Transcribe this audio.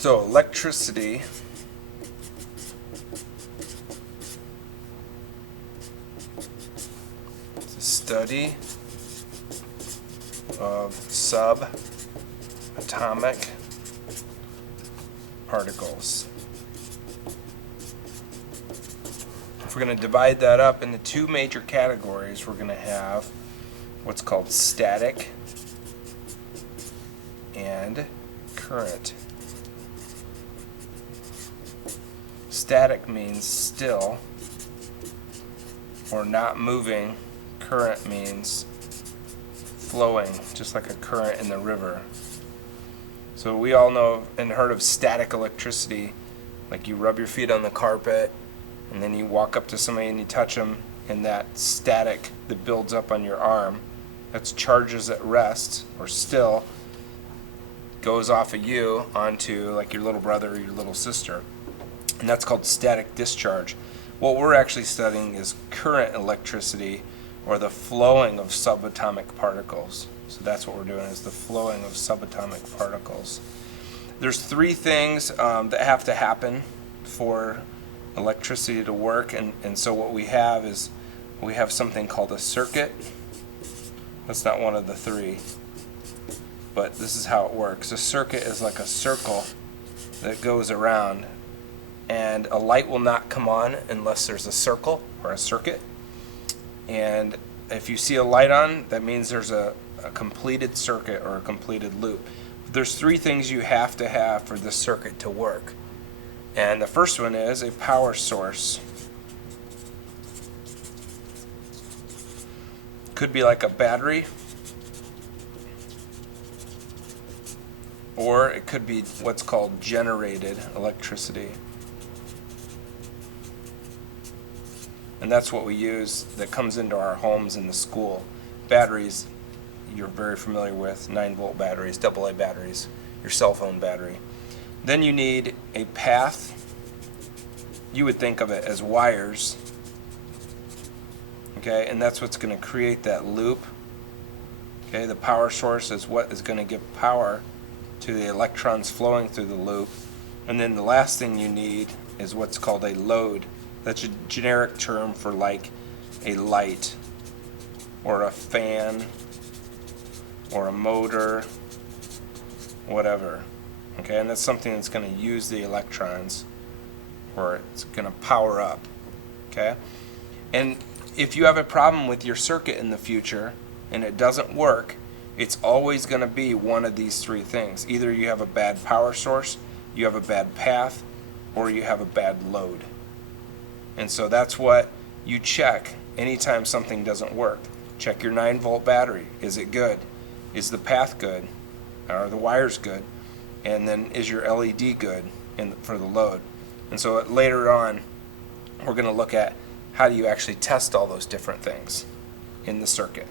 So electricity is the study of subatomic particles. If we're going to divide that up into two major categories, we're going to have what's called static and current. Static means still or not moving. Current means flowing, just like a current in the river. So we all know and heard of static electricity, like you rub your feet on the carpet and then you walk up to somebody and you touch them, and that static that builds up on your arm, that's charges at rest or still, goes off of you onto like your little brother or your little sister, and that's called static discharge. What we're actually studying is current electricity, or the flowing of subatomic particles. So that's what we're doing, is the flowing of subatomic particles. There's three things that have to happen for electricity to work, and so what we have is we have something called a circuit. That's not one of the three, but this is how it works. A circuit is like a circle that goes around, and a light will not come on unless there's a circle or a circuit. And if you see a light on, that means there's a completed circuit or a completed loop. There's three things you have to have for this circuit to work. And the first one is a power source. Could be like a battery, or it could be what's called generated electricity. And that's what we use that comes into our homes in the school. Batteries, you're very familiar with, 9-volt batteries, AA batteries, your cell phone battery. Then you need a path. You would think of it as wires. Okay, and that's what's going to create that loop. Okay, the power source is what is going to give power to the electrons flowing through the loop. And then the last thing you need is what's called a load. That's a generic term for like a light or a fan or a motor, whatever. Okay, and that's something that's going to use the electrons, or it's going to power up. Okay, and if you have a problem with your circuit in the future and it doesn't work, it's always going to be one of these three things. Either you have a bad power source, you have a bad path, or you have a bad load. And so that's what you check anytime something doesn't work. Check your 9-volt battery. Is it good? Is the path good? Are the wires good? And then is your LED good for the load? And so later on, we're going to look at how do you actually test all those different things in the circuit.